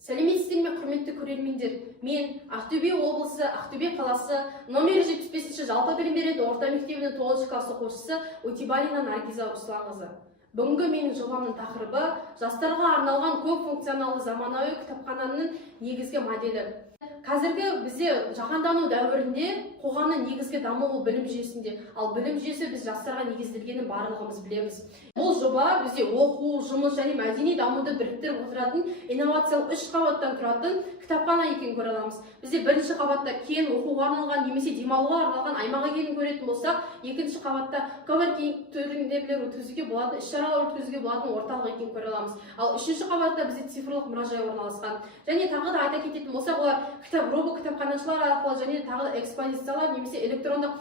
Сәлеметсіздер ме, құрметті көрермендер? Мен Ақтөбе облысы, Ақтөбе қаласы номер 75-ші жалпы білім беретін орта мектебінің 9-шы класс оқушысы Утибалина Наргиза Русланқызы. Бүгінгі менің жобамның тақырыбы жастарға арналған көп функционалды заманауи кітапхананың негізгі моделі. Қазіргі бізде жаһандану дәуірінде қоғамның негізгі дамуы білім жүйесінде, ал білім жүйесі біз жастарға негізделгенін барлығымыз білеміз. Бұл жоба бізде оқу, жұмыс және мәдени дамуды біріктіріп отыратын инновациялық 3 қабаттан тұратын кітапхана екенін көре аламыз. Бізде бірінші қабатта кен оқуға арналған немесе демалуға арналған аймақ екенін көретін болсақ, екінші қабатта коворкинг түрінде өткізуге болатын, іс-шаралар өткізуге болатын орталық екенін көре аламыз. Ал үшінші қабатта бізде цифрлық мұражай орналасқан. Және тағы да айта кететін болсақ, олар робот кітапханашылар арқылы және тағы да экспозициялар немесе электрондық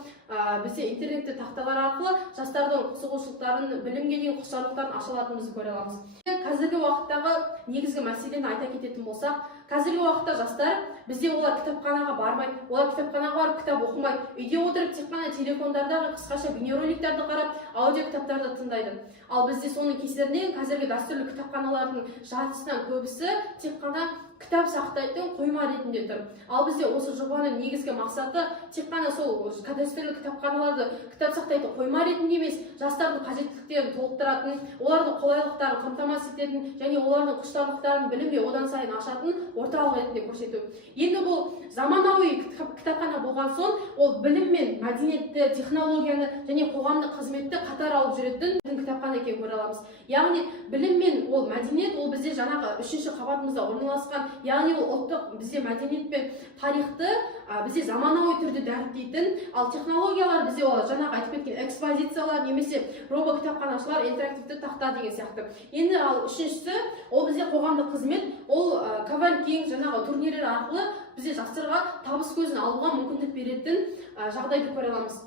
бізде интернетте тақталар арқылы жастардың қызығушылықтарын, білімге деген құштарлықтарын аша алатынымызды көре аламыз. Қазіргі уақыттағы негізгі мәселені айта кететін болсақ, қазіргі уақытта жастар бізде олар кітапханаға бармайды, олар кітапханаға барып кітап оқымайды, үйде отырып тек қана телефондардағы қысқаша бейнероликтерді қарап, аудио кітаптарды тыңдайды. Ал бізде соның кесірінен қазіргі дәстүрлі кітапханалардың жартысынан көбісі тек қана кітап сақтайтын қойма ретінде тұр. Ал бізде осы жобаның негізгі мақсаты тек қана сол дәстүрлі кітапханаларды кітап сақтайтын қойма ретінде емес, жастардың қажеттіліктерін толықтыратын, олардың қолайлықтарын қамтамасыз ететін және олардың құштарлықтарын білімге одан сайын ашатын орталық ретінде көрсету. Енді бұл заманауи кітапхана болған соң, ол білім мен мәдениетті, технологияны және қоғамдық қызметті қатар алып жүретін кітапхана екенін көре аламыз. Яғни білім мен ол мәдениет, ол бізде жаңағы 3-ші қабатымызда орналасқан. Яғни ол ұлттық бізде мәдениет пен тарихты бізде заманауи түрде дәріптейтін, ал технологиялар бізде ол жаңағы айтып кеткен экспозициялар немесе робот кітапханашылар, интерактивті тақта деген сияқты. Енді ал үшіншісі, ол бізде қоғамдық қызмет, ол коворкинг жаңағы турнирлер арқылы бізде жастарға табыс көзін алуға мүмкіндік беретін жағдайды көре аламыз.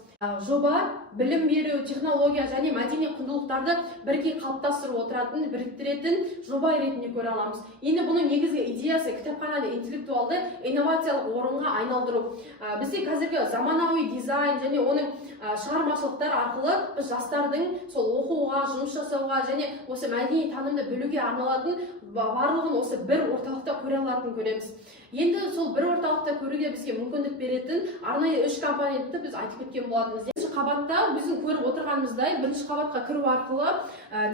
Жоба білім беру, технология және мәдени құндылықтарды бірге қалыптастырып отыратын, біріктіретін жоба ретінде көре аламыз. Енді бұның негізгі идеясы кітапхананы интеллектуалды инновациялық орынға айналдыру. Бізде қазіргі заманауи дизайн және оның шығармашылықтар арқылы біз жастардың сол оқуға, жұмыс жасауға және осы мәдени танымды білуге арналатын барлығын осы бір орталықта көре алатынын көреміз. Енді сол бір орталықта көруге бізге мүмкіндік беретін арнайы 3 компонентті біз айтып кеткен болатынбыз. Бірінші қабатта біздің көріп отырғанымыздай, бірінші қабатқа кіру арқылы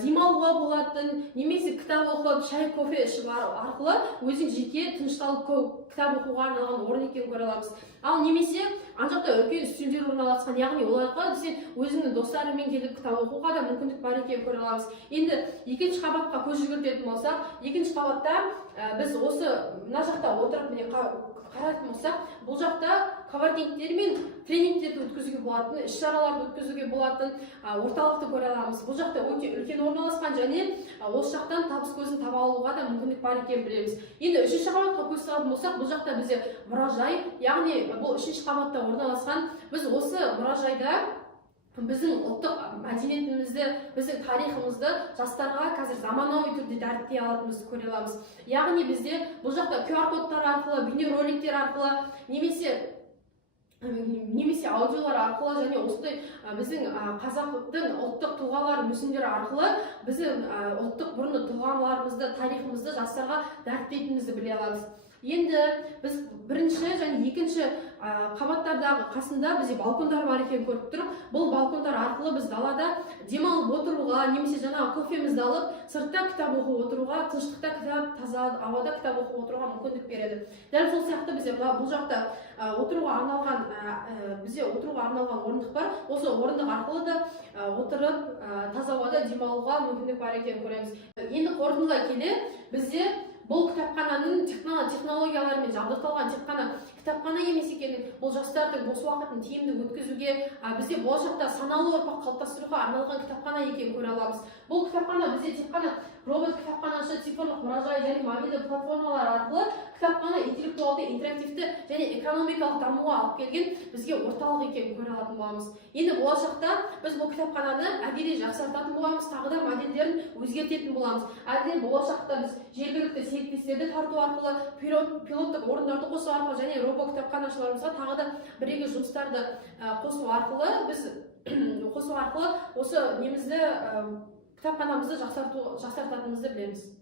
демалуға болатын, немесе кітап оқып, шай, кофе ішіп арқылы өзің жеке тынышталып кітап оқуға арналған орын екенін көре аламыз. Ал немесе ана жақта үлкен үстелдер орналасқан, яғни оларға сен өзіңнің достарыңмен келіп кітап оқуға да мүмкіндік бар екенін көре аламыз. Енді екінші қабатқа көз жүгіртетін болсақ, екінші қабатта біз осы мына жақта отырып қарайтын болсақ, бұл жақта коворкингтер мен тренингтерді өткізуге болатын, іс-шараларды өткізуге болатын орталықты көре аламыз. Бұл жақта өте үлкен орналасқан және осы жақтан табыс көзін таба алуға да мүмкіндік бар екенін білеміз. Енді үшінші қабатқа көз салатын болсақ, бұл жақта бізде мұражай, яғни бұл үшінші қабатта орналасқан. Біз осы мұражайда біздің ұлттық мәдениетімізді, біздің тарихымызды жастарға қазір заманауи түрде дәріптей алатынымызды көре аламыз. Яғни бізде бұл жақта QR-кодтар арқылы, бейнероликтер арқылы, немесе аудиолар арқылы және осындай біздің қазақтың ұлттық тұлғалар мүсіндері арқылы біздің ұлттық бұрынғы тұлғаларымызды, тарихымызды жастарға дәріптейтінімізді біле аламыз. Енді біз бірінші және екінші қабаттардағы қасында бізде балкондар бар екенін көріп тұрып, бұл балкондар арқылы біз далада демалып отыруға, немесе жаңағы кофемізді алып, сыртта кітап оқып отыруға, тыныштықта кітап, таза ауада кітап оқып отыруға мүмкіндік береді. Дәл сол сияқты бізде бұл жақта отыруға арналған орындық бар. Осы орындық арқылы да отырып, таза ауада демалуға мүмкіндік бар екенін көреміз. Енді қорытындылай келе, бізде бұл кітапхананың технологияларымен жабдықталған тек қана кітапхана емес екенін, бұл жастардың бос уақытын тиімді өткізуге, бізде болашақта саналы ұрпақ қалыптастыруға арналған кітапхана екенін көре аламыз. Бұл кітапхана бізде тек қана робот кітапханашы, цифрлық мұражай және мобильді платформалар арқылы кітапхана интеллектуалды, интерактивті және экономикалық дамуға алып келген бізге орталық екенін көре алатын боламыз. Енді болашақта біз бұл кітапхананы әдеби жақсартатын боламыз, тағы да модельдерін өзгертетін боламыз. Әдеби болашақта біз жергілікті серіктестерді тарту арқылы, пилоттық орындарды қосу арқылы және робот кітапханашыларымызға тағы да бірегей жұмыстарды қосу арқылы осы немізді кітапханамызды жақсартатынымызды білеміз.